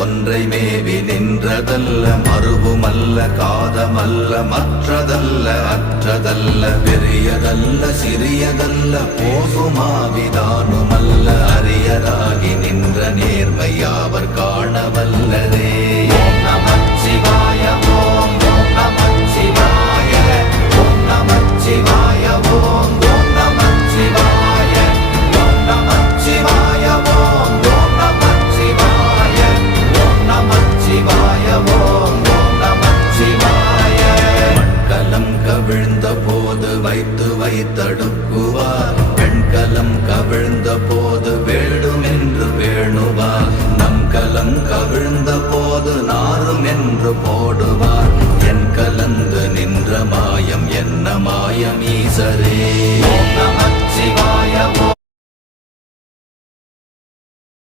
ஒன்றை மேவி நின்றதல்ல மறுவுமல்ல காதமல்ல மற்றதல்ல அற்றதல்ல பெரியதல்ல சிறியதல்ல போகுமாவிதானுமல்ல அரியராகி நின்ற நேர்மை யாவர் காணவல்லரே. ஓம் நமச்சிவாய ஓம் ஓம் நமச்சிவாய ஓம் நமச்சிவாய ஓம் ஓம் நமச்சிவாய ஓம் நமச்சிவாய ஓம் ஓம் நமச்சிவாய ஓம் நமச்சிவாய ஓம் ஓம் நமச்சிவாய. மண்கலம் கவிழ்ந்த போது வைத்து வைத்தடுக்குவார் பெண்கலம் கவிழ்ந்த